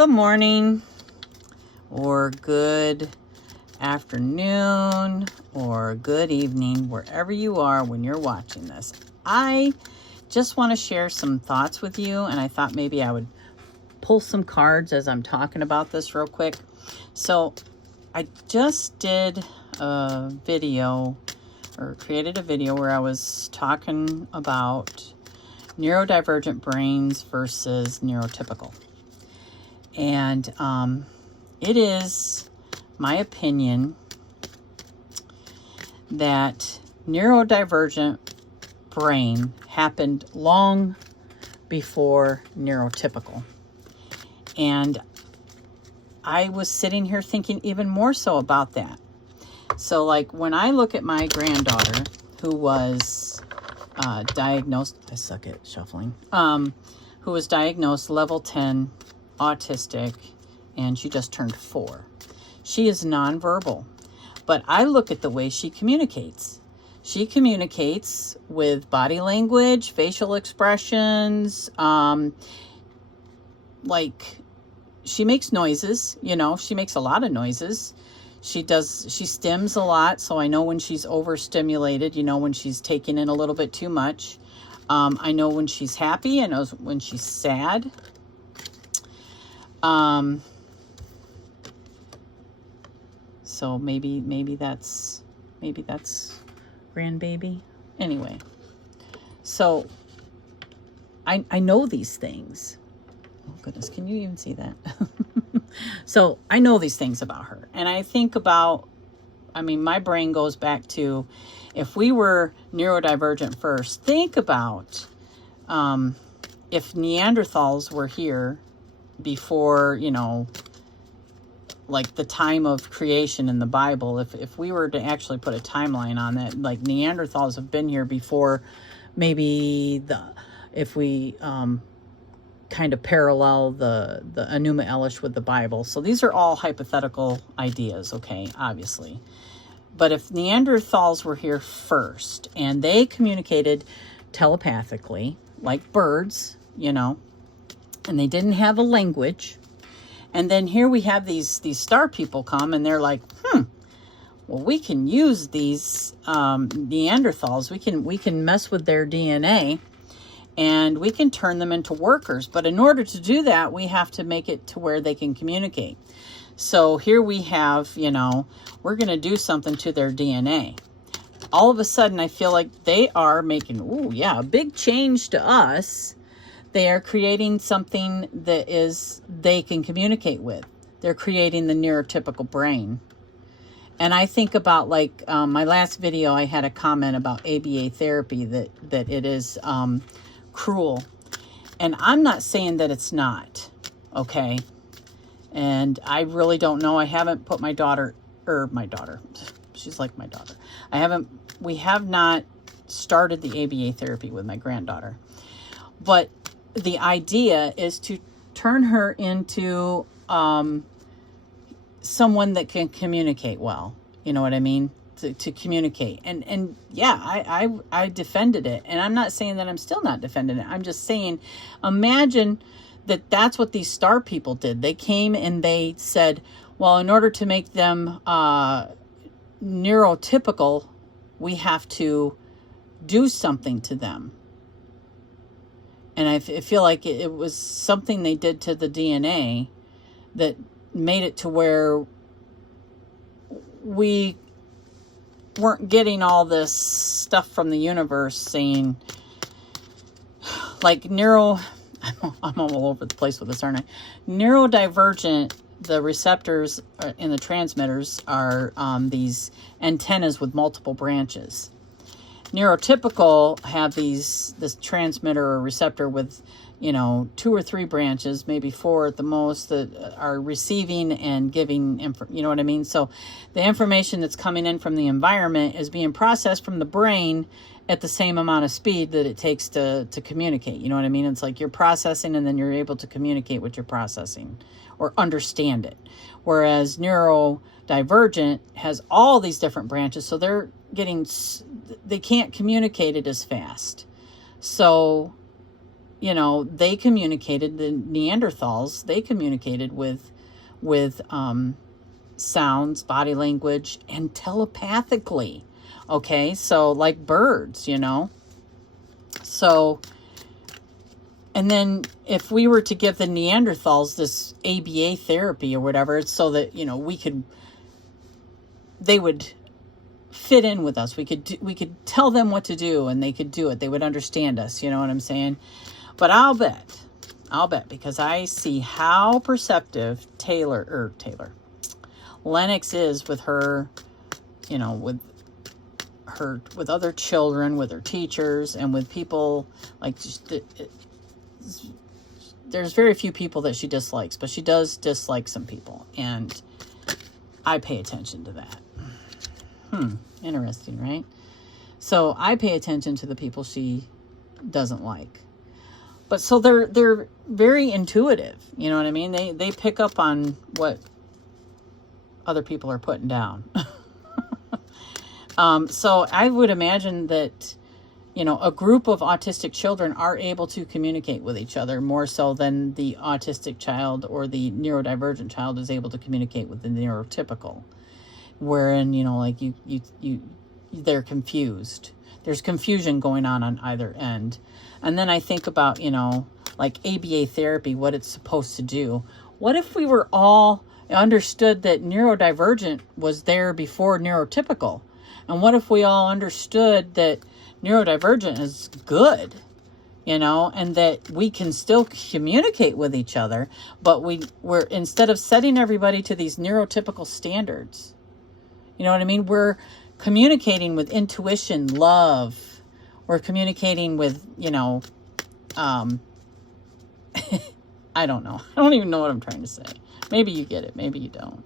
good morning or good afternoon or good evening, wherever you are when you're watching this. I just want to share some thoughts with you, and I thought maybe I would pull some cards as I'm talking about this real quick. So I just did a video or created a video where I was talking about neurodivergent brains versus neurotypical. And it is my opinion that neurodivergent brain happened long before neurotypical. And I was sitting here thinking even more so about that. So like when I look at my granddaughter who was diagnosed, I suck at shuffling, who was diagnosed level 10 autistic, and she just turned 4. She is nonverbal, but I look at the way she communicates. She communicates with body language, facial expressions, like she makes noises, she makes a lot of noises. She stims a lot, so I know when she's overstimulated, when she's taking in a little bit too much. I know when she's happy, I know when she's sad. So maybe that's grandbaby. Anyway, so I know these things. Oh goodness, can you even see that? So I know these things about her, and I think about, my brain goes back to, if we were neurodivergent first, think about if Neanderthals were here before, like the time of creation in the Bible. If we were to actually put a timeline on that, like Neanderthals have been here before, maybe if we kind of parallel the Enuma Elish with the Bible. So these are all hypothetical ideas, okay, obviously. But if Neanderthals were here first and they communicated telepathically like birds, and they didn't have a language, and then here we have these star people come and they're like, well, we can use these Neanderthals. We can mess with their DNA and we can turn them into workers. But in order to do that, we have to make it to where they can communicate. So here we have, we're going to do something to their DNA. All of a sudden, I feel like they are making, a big change to us. They are creating something that they can communicate with. They're creating the neurotypical brain. And I think about my last video, I had a comment about ABA therapy, that it is cruel. And I'm not saying that it's not, okay? And I really don't know. I haven't put my daughter, she's like my daughter. We have not started the ABA therapy with my granddaughter. But the idea is to turn her into someone that can communicate well. You know what I mean? To communicate. And yeah, I defended it. And I'm not saying that I'm still not defending it. I'm just saying, imagine that's what these star people did. They came and they said, well, in order to make them neurotypical, we have to do something to them. And I feel like it was something they did to the DNA that made it to where we weren't getting all this stuff from the universe saying, like I'm all over the place with this, aren't I? Neurodivergent, the receptors in the transmitters are these antennas with multiple branches. Neurotypical have this transmitter or receptor with, 2 or 3 branches, maybe 4 at the most, that are receiving and giving, you know what I mean? So the information that's coming in from the environment is being processed from the brain at the same amount of speed that it takes to communicate. You know what I mean? It's like you're processing and then you're able to communicate what you're processing or understand it. Whereas neurodivergent has all these different branches, so they can't communicate it as fast. So you know, they communicated, the Neanderthals, they communicated with sounds, body language, and telepathically. Okay, so like birds, you know. So, and then if we were to give the Neanderthals this ABA therapy or whatever, it's so that, you know, they would fit in with us. We could tell them what to do and they could do it. They would understand us, you know what I'm saying? But I'll bet, because I see how perceptive Lennox is with her, you know, with other children, with her teachers, and with people. Like, there's very few people that she dislikes, but she does dislike some people, and I pay attention to that. Interesting, right? So I pay attention to the people she doesn't like. But so they're very intuitive, you know what I mean? They pick up on what other people are putting down. So I would imagine that, you know, a group of autistic children are able to communicate with each other more so than the autistic child or the neurodivergent child is able to communicate with the neurotypical. Wherein, you know, like they're confused. There's confusion going on either end. And then I think about, you know, like ABA therapy, what it's supposed to do. What if we were all understood that neurodivergent was there before neurotypical? And what if we all understood that neurodivergent is good, you know, and that we can still communicate with each other, but we're instead of setting everybody to these neurotypical standards, you know what I mean? We're communicating with intuition, love. We're communicating with, you know, I don't know. I don't even know what I'm trying to say. Maybe you get it. Maybe you don't.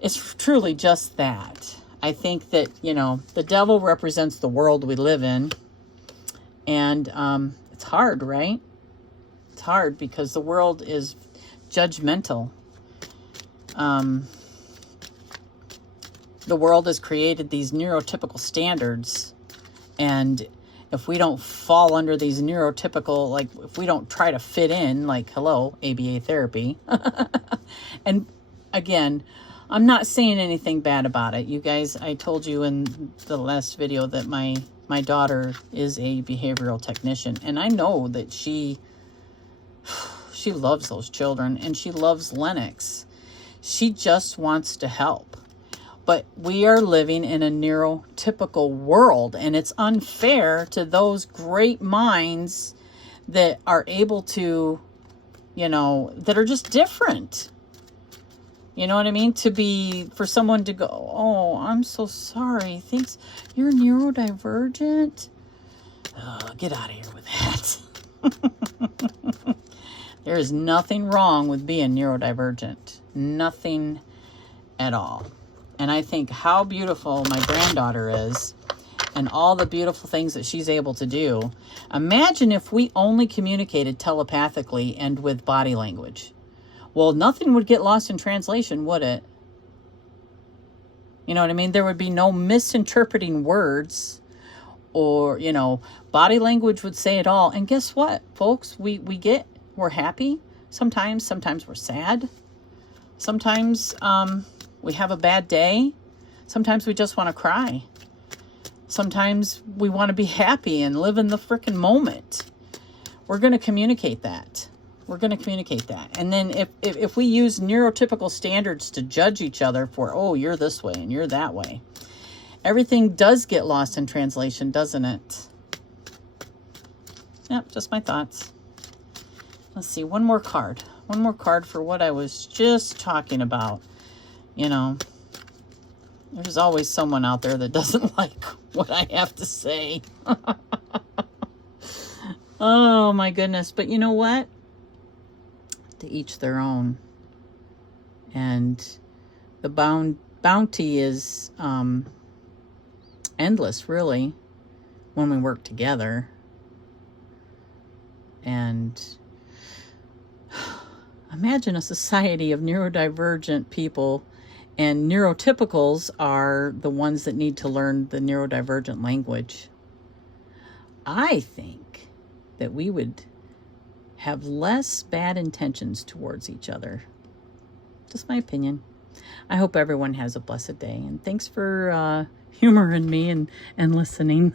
It's truly just that. I think that, you know, the devil represents the world we live in. And it's hard, right? It's hard because the world is judgmental. The world has created these neurotypical standards. And if we don't fall under these neurotypical, like if we don't try to fit in, like, hello, ABA therapy. And again, I'm not saying anything bad about it. You guys, I told you in the last video that my daughter is a behavioral technician. And I know that she loves those children and she loves Lennox. She just wants to help. But we are living in a neurotypical world, and it's unfair to those great minds that are able to, you know, that are just different. You know what I mean? For someone to go, oh, I'm so sorry. Thanks. You're neurodivergent? Get out of here with that. There is nothing wrong with being neurodivergent. Nothing at all. And I think how beautiful my granddaughter is and all the beautiful things that she's able to do. Imagine if we only communicated telepathically and with body language. Well, nothing would get lost in translation, would it? You know what I mean? There would be no misinterpreting words, or, you know, body language would say it all. And guess what, folks? We're happy. Sometimes we're sad. Sometimes, we have a bad day. Sometimes we just want to cry. Sometimes we want to be happy and live in the frickin' moment. We're going to communicate that. And then if we use neurotypical standards to judge each other for, oh, you're this way and you're that way, everything does get lost in translation, doesn't it? Yep, just my thoughts. Let's see, one more card for what I was just talking about. You know, there's always someone out there that doesn't like what I have to say. Oh, my goodness. But you know what? To each their own. And the bounty is endless, really, when we work together. And imagine a society of neurodivergent people. And neurotypicals are the ones that need to learn the neurodivergent language. I think that we would have less bad intentions towards each other. Just my opinion. I hope everyone has a blessed day, and thanks for humoring me and listening.